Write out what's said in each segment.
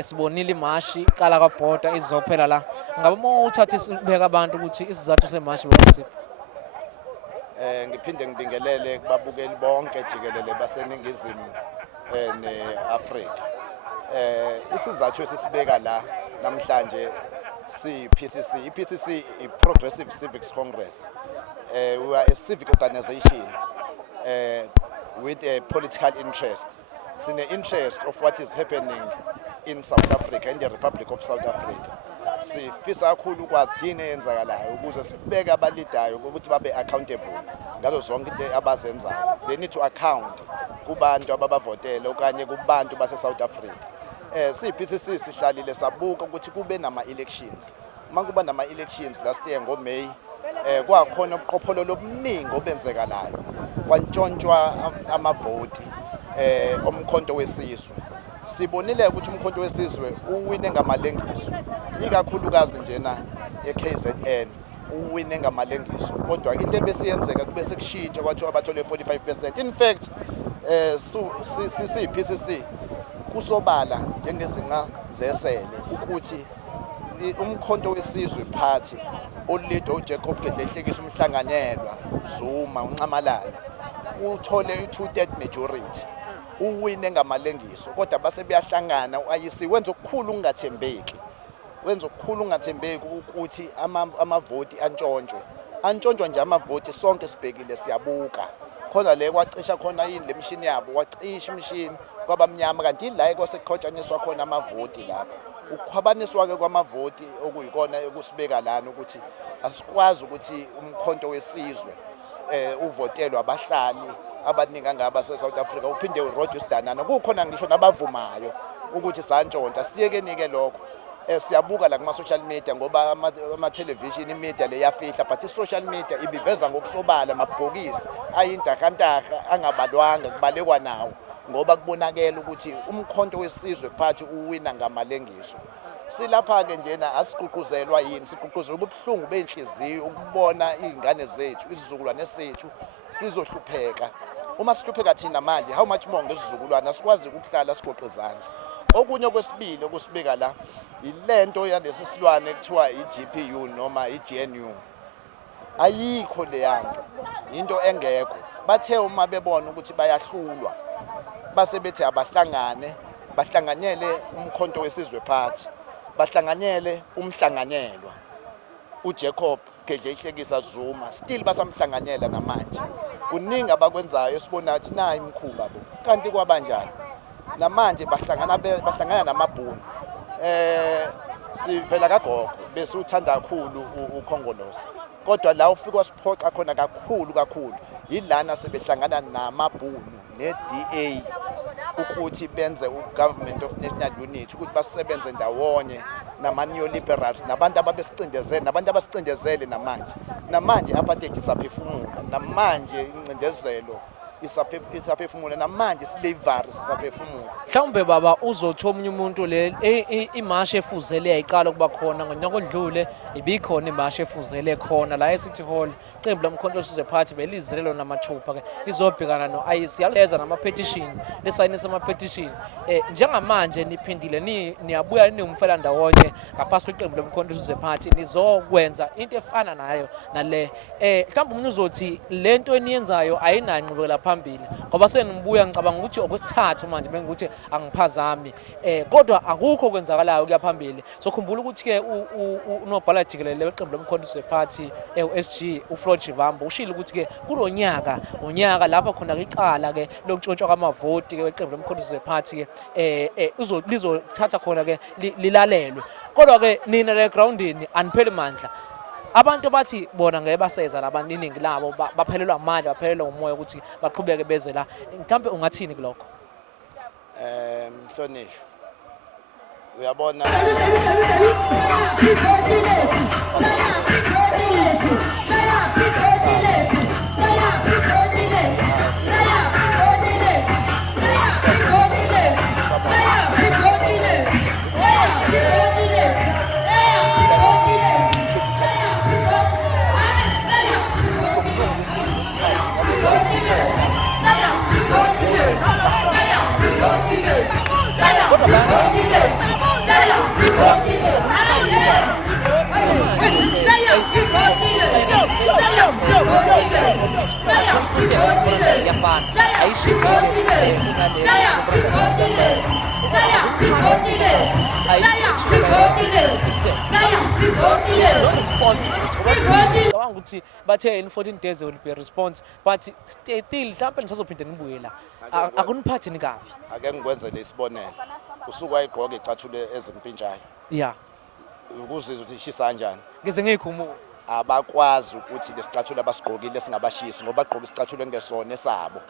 Sibonile imashi iqala kaBhoda izophela la. Ngabe uma uthatha isibeka abantu ukuthi isizathu semashi besiphi? Ngiphinde ngibingelele kubabukeli bonke jikelele baseningizimu neAfrika. Isizathu esisibeka la namhlanje si-PCC. I-PCC i-Progressive Civics Congress. We are a civic organization with a political interest. Sine interest of what is happening in South Africa, in the Republic of South Africa. Sifisa kakhulu ukwazi yini eyenzakalayo ukuze sibeke abalidayo ukuthi babe accountable ngazo zonke into abazenzayo. They need to account kubantu ababavotele okanye kubantu base South Africa. Si-PCC sihlalile sabuka ukuthi kube nama-elections. Uma kuba nama-elections last year ngoMay, kwakhona ubuqhophololo obuningi obenzekalayo. Kwantshontshwa amavoti omkhonto wesizwe. Sibonile ukuthi umkhonto wesizwe uwine ngamalengiso. Ikakhulukazi njena eKZN uwine ngamalengiso. Kodwa into ebesiyenzeka kube sekushintsha kwathiwa abathole 45%. In fact, si-PCC kusobala njengezinqa zesele ukuthi umkhonto wesizwe party olidwa uJacob Gedleyihlekisa umhlanganyelwa Zuma uNcamalala uthole i2/3 majority. Uwine ngamalengiso kodwa base beyahlangana uayisi wenza okukhulu ungathembeki. Wenza okukhulu ungathembeki ukuthi amavoti antshontshwe nje amavoti sonke sibhekile siyabuka. Khona le kwacisha khona yini le machine yabo wacisha imachine kwabamnyama kanti la ekwasekhotshaniswa khona amavoti lapha. Ukukhwabaniswa ke kwamavoti okuyikona ekusibeka lana ukuthi asikwazi ukuthi umkhonto wesizwe uvotelwa abahlali abaningi ngaba South Africa uphinde uregister nana kukhona ngisho nabavumayo ukuthi santshonta siyekenike lokho. Siyabuka la kuma social media ngoba ama television imedia le yafihla but i-social media ibiveza ngokusobala amabhokisi ayintakantaha angabalwanga kubalekwa nawo ngoba kubonakala ukuthi umkhonto wesizwe party uwina ngamalengiso. Silapha ke njena asiququzelwa yini siququzelwa ubuhlungu benhliziyo ukubona izingane zethu izizukulwane sethu sizohlupheka. Uma sihlupheka thina manje how much more ngesizukulwane asikwazi ukuhlala sigoqe izandla. Okunye kwesibili okusibeka la ilento yalesi silwane ekuthiwa iGPU noma iGNU. Ayikho le yanto into engekho. Bathe uma bebona ukuthi bayahlulwa base bethi abahlangane bahlanganyele umkhonto wesizwe party. Bahlanganyele umhlanganyelwa uJacob Gedleyihlekisa Zuma still basamhlanganyela namanje. Kuningi abakwenzayo sibona ukuthi nayi imkhuba bo kanti kwabanjani namanje bahlangana namabhunu. Sivela kagogo bese uthanda kakhulu uKhongolose kodwa la ufika wasiphoxa khona kakhulu yilana sebehlangana namabhunu neDA ukuthi benze uGovernment of National Unity ukuthi basebenze ndawonye nama-neoliberals nabantu ababesicindezele nabantu abasicindezele namanje apartheid isaphefumula namanje incindezelo isaphefumula namanje slavery isaphefumula. Mhlawumbe baba uzothi omunye umuntu le imashi efuzele yayiqala kuba khona ngonyaka odlule ibikhona imashi efuzele khona la eCity Hall iqembu lomkhonto wesizwe party belizilelo namathupha ke lizobhekana noIC yaleza nama-petition lesayinisa ama-petition. Njengamanje niphindile niyabuya niwumfela ndawonye ngaphasi kweqembu lomkhonto wesizwe party nizokwenza into efana nayo nale. Mhlawumbe umuntu uzothi lento eniyenzayo ayinanqubekela phambili ngoba senibuya ngicabanga ukuthi okwesithathu manje bengukuthi angiphazami kodwa akukho kwenzakalayo kuya phambili. Sokhumbula ukuthi ke unobhala jikelele weqembu lomkhonto wesizwe party uSG uFloyd Shivambu ushilo ukuthi ke kulonyaka unyaka lapha khona iqala ke lokutshontshwa kwamavoti ke weqembu lomkhonto wesizwe party ke lizothatha khona ke lilalelwe kodwa ke nina le groundini anipheli mandla. Abantu bathi bona ngeke baseza labantu iningi labo baphelelwa amandla baphelelwa umoya ukuthi baqhubeke beze la. Mhlawumbe ungathini kulokho? Mhlonishwa uyabona What about Cabanga ukuthi bathe in 14 days there will be a response, but still mhlawumbe nisazophinde nibuye la. Akuniphathini kabi. Ake ngikwenzele isibonelo. Usuku ayigqoka icathulo ezimpintshayo. Yeah. Ukuzizwa ukuthi ishisa kanjani. Ngeze ngikhumula. Abakwazi ukuthi lesicathulo abasigqokile singabashisi ngoba bagqoka isicathulo engesona esabo.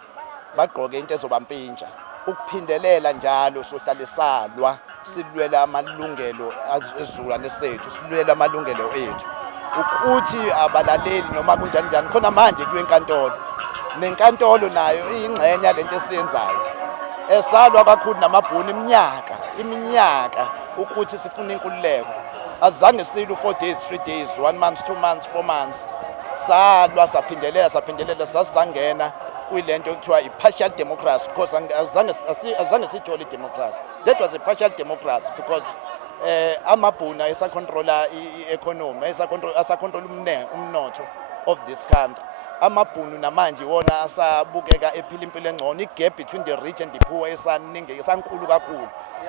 Bagqoke into ezobampintsha. Ukuphindelela njalo sohlale salwa silwela amalungelo ezulwane sethu, silwela amalungelo ethu. Ukuthi abalaleli noma kunjani njani khona manje kuye enkantolo. Nenkantolo nayo iyingxenye lento esiyenzayo. Esalwa kakhulu namabhunu iminyaka ukuthi sifuna inkululeko. Azange silu 4 days 3 days 1 month 2 months 4 months salwa saphindelela sasangena kuyilento ekuthiwa i-partial democracy because azange sithole i-democracy. That was a partial democracy because amabhuna esacontrola i-economy asacontrola umnotho of this country. Amabhunu namanje wona asabukeka ephila impilo engcono. I-gap between the rich and the poor esankulu kakhulu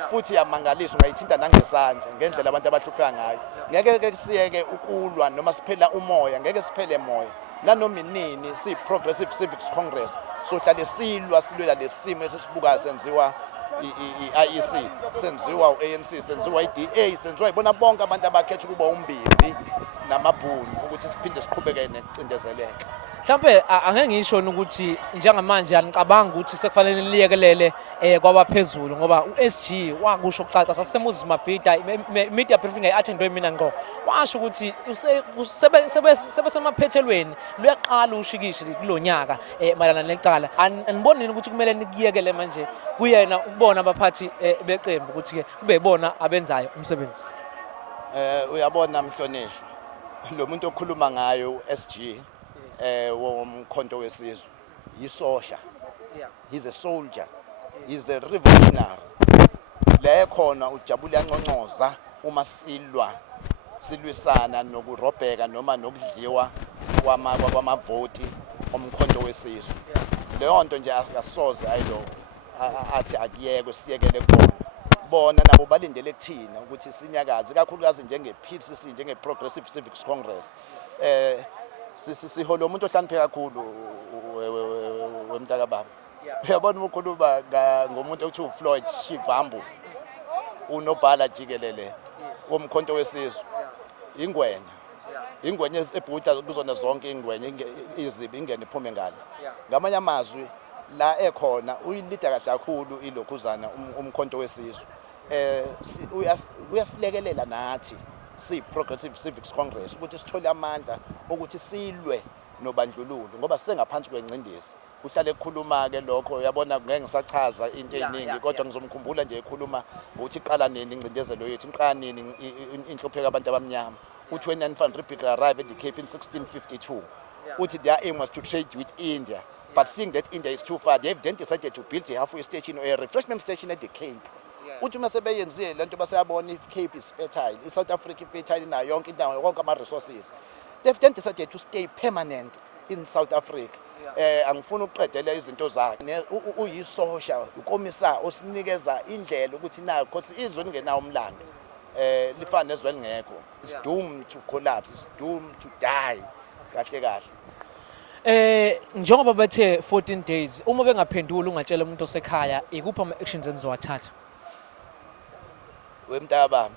futhi yamangalisa ungayithinta nangesandla ngendlela abantu abahlupheka ngayo. Ngeke siyeke ukulwa noma siphela umoya, ngeke siphele moya. Nanoma inini si-Progressive Civics Congress sohlale silwela lesimo esisibukayo senziwa i-IEC, senziwa u-ANC, senziwa i-DA, senziwa ibona bonke abantu abakhetha ukuba umbimbi namabhunu ukuthi siphinde siqhubeke necindezeleka. Mhlawumbe angeke ngisho ukuthi njengamanje anicabanga ukuthi sekufanele nilekelele kwabaphezulu ngoba uSG wakusho ukucaca saseMoses Mabhida media briefing ayiattendwe mina ngqo. Washo ukuthi sebesemaphethelweni luyaqala ushikishi kulonyaka malana necala. Anibonini ukuthi kumele nikiyekele manje kuyena ukubona abaphathi beqembu ukuthi ke kube yibona abenzayo umsebenzi. Uyabona Mhlonishwa, lo muntu okhuluma ngayo uSG womkhonto wesizwe yisosha. He's a soldier, he's a revolutionary. Le khona ujabule yanconcoza uma silwisana nokurobheka noma nokudliwa kwamavoti omkhonto wesizwe. Leyo nto nje akasoze ayilo athi akuyeke siyekele bona nabo balindele kuthina ukuthi sinyakaze kakhulukazi njenge-PCC njenge-Progressive Civics Congress. Siholo umuntu ohlanipheka kakhulu wemntaka baba. Uyabona ukukhuluma ngomuntu okuthiwa uFloyd Shivambu, unobhala jikelele womkhonto wesizwe. Ingwenya ebhuta kuzona zonke ingwenya izibi ingene iphume ngalo. Ngamanye amazwi la ekhona uyilida kahle kakhulu ilokhuzana umkhonto wesizwe. Uyasilekelela nathi si-Progressive Civics Congress ukuthi sithole amandla ukuthi silwe nobandlululo ngoba sengaphansi kwencindezi. Uhlale ekhuluma ke lokho uyabona ngeke ngisachaza into eziningi kodwa ngizomkhumbula nje ekhuluma ukuthi iqala nini incindezelo yethu, iqala nini inhlopheka abantu abamnyama. Uthi when Van Riebeeck arrived at the Cape in 1652 uthi their aim was to trade with India, but seeing that India is too far, they have then decided to build a halfway station or a refreshment station at the Cape. Uthi uma sebeyenzile lento baseyabona i-Cape is fertile, i-South Africa fertile nayo yonke indawo yonke ama-resources. They've then decided to stay permanent in South Africa. Angifuna ukuqedela izinto zakhe. Uyisosha, ukomisa osinikeza indlela ukuthi nayo because izwe lingenawo umlando. Lifana nezwe lingekho. It's doomed to collapse, it's doomed to die. Kahle. Njengoba bethe 14 days uma bengaphendula ungatshela umuntu osekhaya ikuphi ama actions enizowathatha? Wemntaba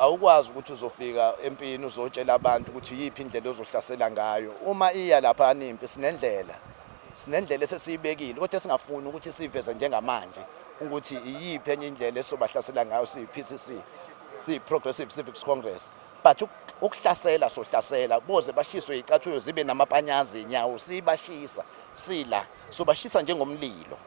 awukwazi ukuthi uzofika empini uzotshela abantu ukuthi yiphi indlela ozohlasela ngayo. Uma iya lapha animpi sinendlela esesiyibekile kodwa singafuni ukuthi siveze njengamanje ukuthi yiphi enye indlela esobahlasela ngayo siyi-PCC, siyi-Progressive Civics Congress. But ukuhlasela sohlasela boze bashiswe icathulo zibe namapanyazi enyawo sibashisa sila sobashisa njengomlilo.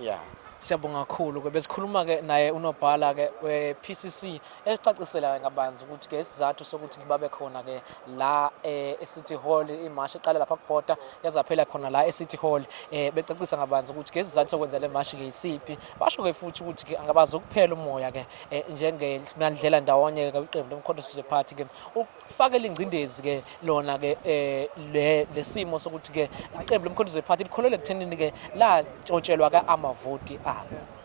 Yeah. Siyabonga kakhulu ke besikhuluma ke naye unobhala ke we-PCC esicacisela ngabanzi ukuthi ke isizathu sokuthi babe khona ke la eCity Hall imashi eqala lapha kuBhoda yazaphela khona la eCity Hall becacisa ngabanzi ukuthi ke isizathu sokwenza le mashi ke isiphi basho ke futhi ukuthi ke angabazi ukuphela umoya ke njengendlela ndawonye ke iqembu lomkhonto sizwe party ke ukufakela ingcindezi ke lona ke lesimo sokuthi ke iqembu lomkhonto sizwe party likholelwa ekuthenini ke la ntshotshelwa ke amavoti abo.